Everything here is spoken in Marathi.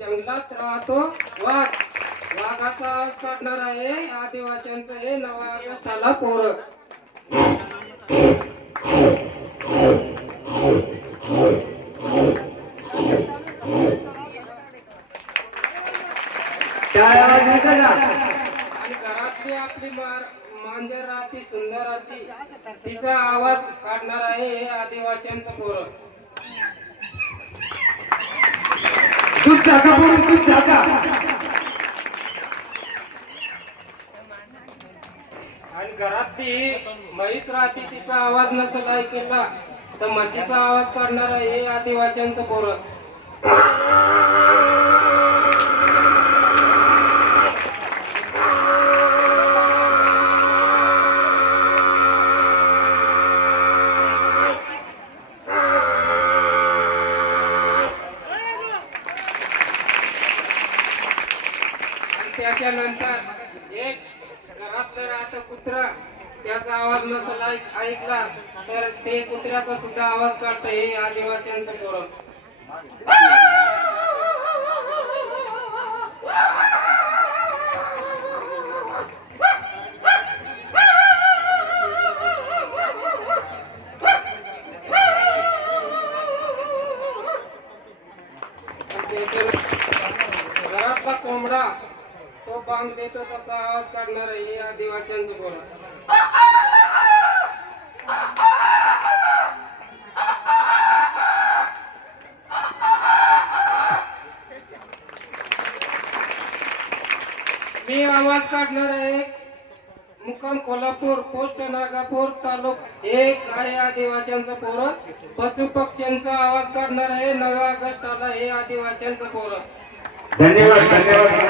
जंगलात राहतो. वाघ. वाघाचा आवाज काढणार आहे. आदिवासींचं हे नवा ऑगस्टाला पोरं. काय आवाज घरातली आपली मांजर राहती सुंदराची. तिचा आवाज काढणार आहे हे आदिवासींचं पोरं. तू जागा बोलून तू जागा. आणि घरात ती म्हैस राहते तिचा आवाज नसेल ऐकला तर म्हशीचा आवाज काढणार आहे हे आदिवासींचं पोरं. त्याच्यानंतर एक घरातलं राहतं कुत्रा त्याचा आवाज नसेल ऐकला तर ते कुत्र्याचा सुद्धा आवाज काढतं हे आदिवासींचं पोरं. कोंबडा तो बांग देतो तसा आवाज काढणार आहे हे आदिवासींचं पोरं. मी आवाज काढणार आहे. मुक्काम कोल्हापूर पोस्ट नागापूर तालुका. एक आहे आदिवासींचं पोरं? पशु पक्ष्यांचा आवाज काढणार आहे. नव्या ऑगस्ट आला हे आदिवासींचं पोरं. धन्यवाद धन्यवाद.